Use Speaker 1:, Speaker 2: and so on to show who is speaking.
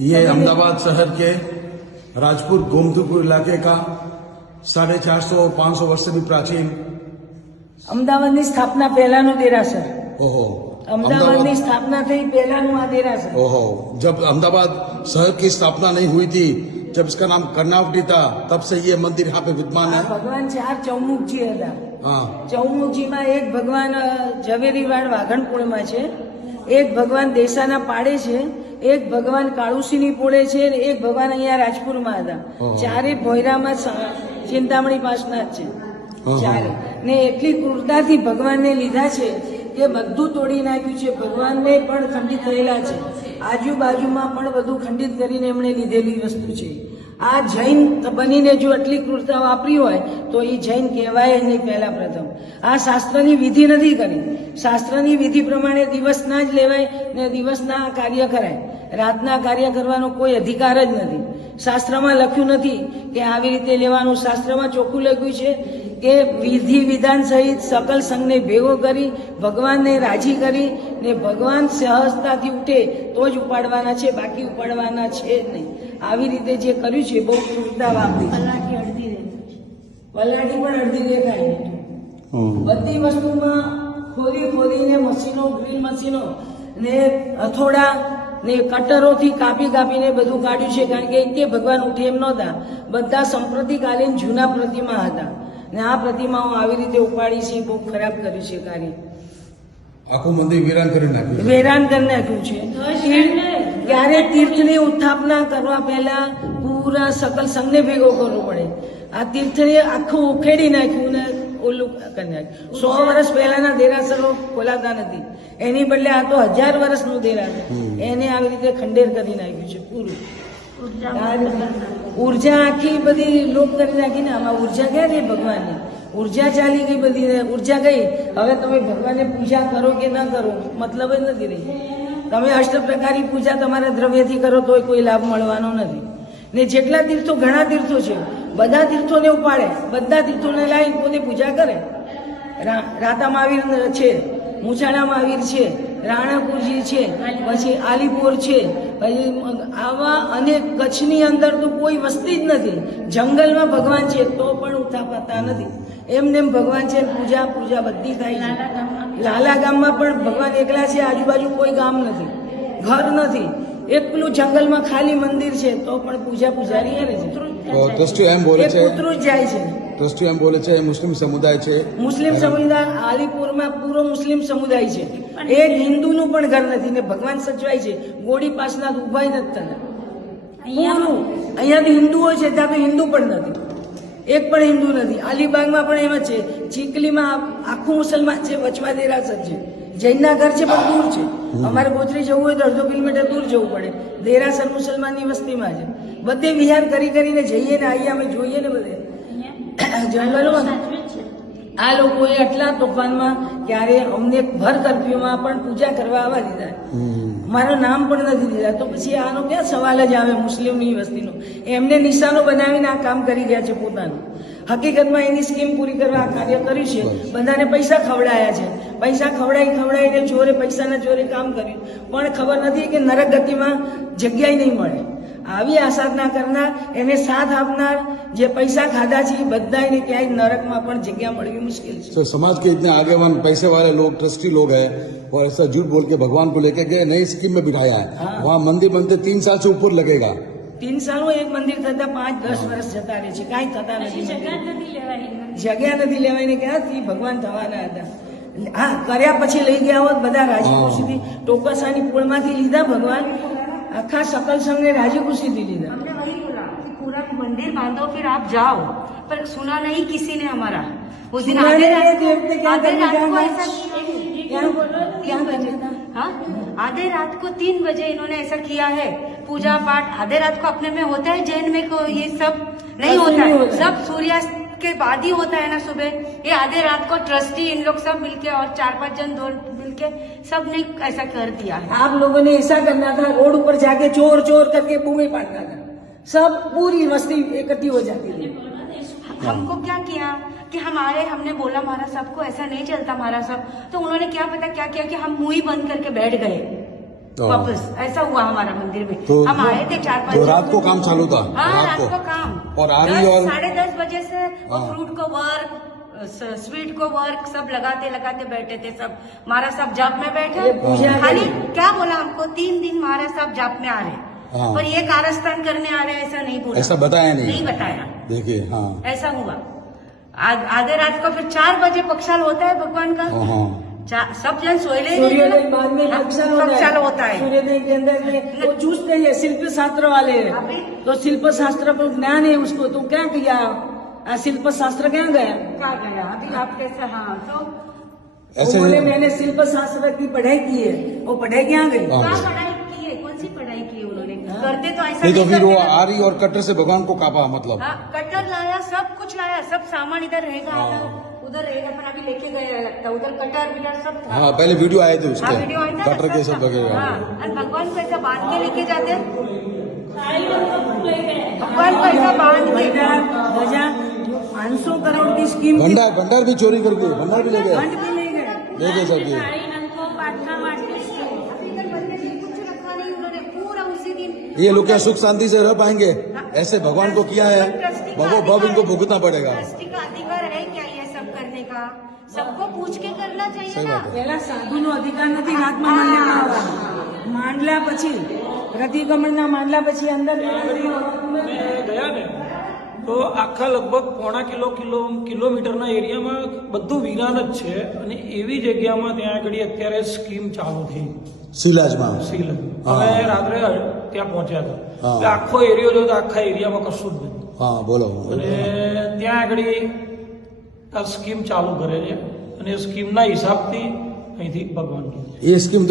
Speaker 1: ये अहमदाबाद शहर के राजपुर गोमतीपुर इलाके का साढ़े चार सौ पाँच सौ वर्ष से भी प्राचीन
Speaker 2: અમદાવાદની સ્થાપના પહેલાનું દેરાસર
Speaker 1: ओहो
Speaker 2: અમદાવાદની સ્થાપના થઈ પહેલાનું આ દેરાસર
Speaker 1: ओहो जब अहमदाबाद शहर की स्थापना नहीं हुई थी जब इसका नाम कर्नावटी था तब से ये मंदिर यहाँ पे विद्यमान
Speaker 2: આ
Speaker 1: है
Speaker 2: ભગવાન ચાર ચૌમુખજી હતા
Speaker 1: हाँ
Speaker 2: ચૌમુખજીમાં એક ભગવાન અ, ઝવેરીવાડ વાઘણપુરમાં છે એક ભગવાન દેસાના પાડે છે એક ભગવાન કાળુસીની પોળે છે અને એક ભગવાન અહીંયા રાજપુરમાં હતા. ચારે ભોયરામાં ચિંતામણી પાસના જ છે ચારે. ને એટલી ક્રૂરતાથી ભગવાનને લીધા છે કે બધું તોડી નાખ્યું છે. ભગવાનને પણ ખંડિત થયેલા છે. આજુબાજુમાં પણ બધું ખંડિત કરીને એમણે લીધેલી વસ્તુ છે. આ જૈન બનીને જો આટલી ક્રૂરતા વાપરી હોય, તો એ જૈન કહેવાય નહીં પહેલા પ્રથમ. આ શાસ્ત્રની વિધિ નથી કરી. શાસ્ત્રની વિધિ પ્રમાણે દિવસના જ લેવાય ને દિવસના કાર્ય કરાય. રાતના કાર્ય કરવાનો કોઈ અધિકાર જ નથી. શાસ્ત્રમાં લખ્યું નથી કે આવી રીતે લેવાનું. શાસ્ત્રમાં ચોખ્ખું લખ્યું છે કે વિધિ વિધાન સહિત સકલ સંઘને ભેગો કરી, ભગવાનને રાજી કરી ને ભગવાન સહજતાથી ઉઠે તો જ ઉપાડવાના છે, બાકી ઉપાડવાના છે જ નહીં. આવી રીતે જે કર્યું છે બહુ ક્રૂરતા વાપરી. પલાટી પણ અડધી દેખાય બધી વસ્તુમાં ખોલી ખોલીને મશીનો ગ્રીલ મશીનો ને હથોડા ને કટરોથી કાપી કાપીને બધું કાઢ્યું છે કારણ કે તે ભગવાન ઉઠે એમ નહોતા. બધા સંપ્રતિકાલીન જૂના પ્રતિમા હતા. ને આ પ્રતિમાઓ આવી રીતે ઉપાડી છે બહુ ખરાબ કર્યું છે કાર્ય.
Speaker 1: આખું મંદિર વેરાન કરી નાખ્યું
Speaker 2: વેરાન કરી નાખ્યું છે. ત્યારે તીર્થની ઉત્થાપના કરવા પહેલા પૂરા સકલ સંઘને ભેગો કરવો પડે. આ તીર્થને આખું ઉખેડી નાખ્યું ને ઓલું કરી નાખ્યું. સો વર્ષ પહેલાના દેરાસરો ખોલાતા નથી. એની બદલે આ તો હજાર વર્ષનું દેરાસર. એને આવી રીતે ખંડેર કરી નાખ્યું છે પૂરું. ઊર્જા આખી બધી લોક કરી નાખી ને આમાં ઊર્જા ક્યાં રહી ભગવાનની? ઊર્જા ચાલી ગઈ બધી ઊર્જા ગઈ. હવે તમે ભગવાનને પૂજા કરો કે ન કરો મતલબ જ નથી રહી. તમે અષ્ટ પ્રકારની પૂજા તમારા દ્રવ્યથી કરો તોય કોઈ લાભ મળવાનો નથી. ને જેટલા તીર્થો ઘણા તીર્થો છે, બધા તીર્થોને ઉપાડે, બધા તીર્થોને લાવી પોતે પૂજા કરે. રાતા મહાવીર છે મુછાણા મહાવીર છે, રાણાપુરજી છે, પછી આલીપુર છે, પછી આવા અને કચ્છની અંદર તો કોઈ વસ્તી જ નથી. જંગલમાં ભગવાન છે તો પણ ઉઠાપાતા નથી. એમને એમ ભગવાન છે પૂજા પૂજા બધી થાય છે. લાલા ગામમાં પણ ભગવાન એકલા છે આજુબાજુ કોઈ ગામ નથી ઘર નથી. એકલું જંગલમાં ખાલી મંદિર છે તો પણ પૂજા પૂજારી કરે છે.
Speaker 1: એમ બોલે છે
Speaker 2: કૂતરું જ જાય છે.
Speaker 1: એમ બોલે છે મુસ્લિમ સમુદાય છે.
Speaker 2: મુસ્લિમ સમુદાય આલીપુરમાં પૂરો મુસ્લિમ સમુદાય છે. એક હિન્દુનું પણ ઘર નથી ને ભગવાન સચવાય છે. ગોળી પાસના ઉભાઈ નથી થતા અહીંયાનું અહીંયા તો હિન્દુઓ છે ત્યાં તો હિન્દુ પણ નથી. એક પણ હિન્દુ નથી. અલીબાગમાં પણ એમ જ છે. ચીકલીમાં આખું મુસલમાન છે વચમાં દેરાસર છે. જૈનના ઘર છે પણ દૂર છે. અમારે ગોત્રી જવું હોય તો અડધો કિલોમીટર દૂર જવું પડે. દેરાસર મુસલમાનની વસ્તીમાં છે. બધે વિહાર કરી કરીને જઈએ ને આવીએ અમે જોઈએ ને બધે. જંગલોમાં આ લોકોએ આટલા તોફાનમાં ક્યારે અમને ભર કરફ્યુમાં પણ પૂજા કરવા આવવા દીધા. મારું નામ પણ નથી દીધા તો પછી આનો ક્યાં સવાલ જ આવે મુસ્લિમની વસ્તીનો? એમને નિશાનો બનાવીને આ કામ કરી ગયા છે પોતાનું. હકીકતમાં એની સ્કીમ પૂરી કરવા આ કાર્ય કર્યું છે. બધાને પૈસા ખવડાયા છે. પૈસા ખવડાવી ખવડાવીને જોરે પૈસાના જોરે કામ કર્યું. પણ ખબર નથી કે નરક ગતિમાં જગ્યાએ નહીં મળે. આવી આસાધના કરનાર એને સાથ આપનાર જે પૈસા ખાધા છે એ બધાને ક્યાંય નરકમાં પણ જગ્યા મળવી મુશ્કેલ છે
Speaker 1: तो समाज के इतने आगेवान पैसे वाले लोग ट्रस्टी लोग हैं और ऐसा झूठ बोल के भगवान को लेके गए नई स्कीम में बिठाया है
Speaker 2: हाँ।
Speaker 1: वहाँ मंदिर बनते तीन साल से ऊपर लगेगा
Speaker 2: તીન સાલનું એક મંદિર થતા પાંચ દસ વર્ષ જતા રહે છે કાંઈ થતા નથી જગ્યા નથી લેવાય ને ક્યાંથી ભગવાન થવાના હતા હા કર્યા પછી લઈ ગયા હોત બધા રાજી
Speaker 1: હા.
Speaker 2: ખુશીથી ટોકસાની પોળમાંથી લીધા ભગવાન આખા સકલ સંઘને રાજી ખુશીથી લીધા
Speaker 3: हमने वही बोला कि पूरा मंदिर बांधो फिर आप जाओ पर सुना नहीं किसी ने हमारा उस दिन
Speaker 2: सुना
Speaker 3: आधे
Speaker 2: नहीं
Speaker 3: रात
Speaker 2: देव पे क्या
Speaker 3: आधे
Speaker 2: करने
Speaker 3: रात को
Speaker 2: जाना?
Speaker 3: ऐसा
Speaker 2: क्या क्या
Speaker 3: तीन बजे
Speaker 2: करने का?
Speaker 3: हाँ आधे रात को तीन बजे इन्होंने ऐसा किया है पूजा पाठ आधे रात को अपने में होता है जैन में को ये सब नहीं
Speaker 2: ऐसे
Speaker 3: होता
Speaker 2: नहीं
Speaker 3: है
Speaker 2: होता है।
Speaker 3: सब सूर्यास्त के बाद ही होता है ना सुबह ये आधे रात को ट्रस्टी इन लोग सब मिलके और चार पांच जन दो मिलके सबने ऐसा कर दिया है।
Speaker 2: आप लोगों ने ऐसा करना था रोड ऊपर जाके चोर चोर करके बूमे पाटना था। सब पूरी वस्ती इकट्ठी हो जाती थी।
Speaker 3: हमको क्या किया कि हमारे हमने बोला हमारा सबको ऐसा नहीं चलता हमारा सब तो उन्होंने क्या पता क्या किया कि हम मुँह ही बंद करके बैठ गए। वापस ऐसा हुआ हमारा मंदिर में।
Speaker 1: तो
Speaker 3: हम आए थे चार पाँच
Speaker 1: तो रात को काम चालू था?
Speaker 3: हाँ
Speaker 1: रात को।
Speaker 3: को काम।
Speaker 1: और आरी
Speaker 3: दस,
Speaker 1: और
Speaker 3: साढ़े दस बजे से
Speaker 1: हाँ।
Speaker 3: फ्रूट को वर्क स्वीट को वर्क सब लगाते लगाते बैठे थे सब। महाराज साहब जाप में बैठे? खाली? क्या बोला हमको तीन दिन महाराज साहब जाप में आ रहे।
Speaker 1: हाँ।
Speaker 3: पर ये कारस्थान करने आ रहे ऐसा नहीं बोला।
Speaker 1: ऐसा बताया नहीं।
Speaker 3: नहीं बताया।
Speaker 1: देखिए हाँ।
Speaker 3: ऐसा हुआ। आधे रात को फिर चार बजे पक्षाल होता है भगवान का?
Speaker 1: हाँ, हाँ।
Speaker 3: सब जन
Speaker 2: सूर्योदय बाद में पक्षाल होता है।
Speaker 3: होता है।
Speaker 2: सूर्योदय के अंदर के वो चूसते हैं शिल्प शास्त्र वाले। तो शिल्प शास्त्र पर ज्ञान है उसको। तो क्या किया? शिल्प शास्त्र क्या गया?
Speaker 3: कहा गया? अभी आप कैसे हाँ तो
Speaker 1: ऐसे
Speaker 2: बोले मैंने शिल्प शास्त्र की पढ़ाई की है। वो पढ़ाई क्या गई?
Speaker 1: हाँ।
Speaker 3: क्या पढ़ाई की है? कौन सी पढ़ाई की है उन्होंने? करते तो ऐसा
Speaker 1: नहीं तो फिर वो
Speaker 3: करते।
Speaker 1: आरी और कटर से भगवान को कापा मतलब।
Speaker 3: हाँ कटर लाया सब कुछ लाया सब सामान इधर रहेगा
Speaker 1: हाँ।
Speaker 3: उधर रहेगा अपन अभी लेके गए लगता उधर कटर विटर सब था।
Speaker 1: हाँ पहले वीडियो आए थे
Speaker 3: हाँ
Speaker 1: उसके
Speaker 3: वीडियो आया था
Speaker 1: कटर के सब
Speaker 3: हाँ और भगवान को ऐसा बाँध के लेके जाते भगवान को ऐसा बाँध के
Speaker 2: भंडार ध्वजा पाँच सौ करोड़ की स्कीम थी,
Speaker 1: भंडार भंडार भी चोरी कर गए भंडार भी ले गए
Speaker 2: फंड भी ले गए
Speaker 1: ले गए सब ये
Speaker 3: इधर मंदिर में कुछ रखा नहीं उन्होंने पूरा उसी दिन
Speaker 1: ये लोग क्या सुख शांति से रह पाएंगे ऐसे भगवान को किया है
Speaker 3: ट्रस्टी का
Speaker 1: भगो भव इनको
Speaker 3: अधिकार है।
Speaker 1: भुगतना पड़ेगा
Speaker 3: ट्रस्टी का अधिकार है क्या ये सब करने का सबको पूछ के करना चाहिए
Speaker 1: सही
Speaker 3: ना
Speaker 1: बात है
Speaker 2: પેલા સાધુનો અધિકાર નથી હાથમાં માંડવામાં આવવાનો માંડલા પછી પ્રતિક્રમણના માંડલા પછી અંદર
Speaker 4: મેં ગયા ને તો આખા લગભગ પોણા કિલો કિલો કિલોમીટરના એરિયામાં બધું વિરાન જ છે અને એવી જગ્યામાં ત્યાં આગળ અત્યારે સ્કીમ ચાલુ થઈ. સિલાજમાં
Speaker 1: સિલાજ
Speaker 4: અમે રાત્રે ત્યાં પહોંચ્યા હતા. આખો એરિયો જોયો તો આખા એરિયામાં કશું જ નથી.
Speaker 1: હા બોલો
Speaker 4: અને ત્યાં આગળ આ સ્કીમ ચાલુ કરે છે અને સ્કીમના હિસાબથી અહીંથી ભગવાન
Speaker 1: એ સ્કીમ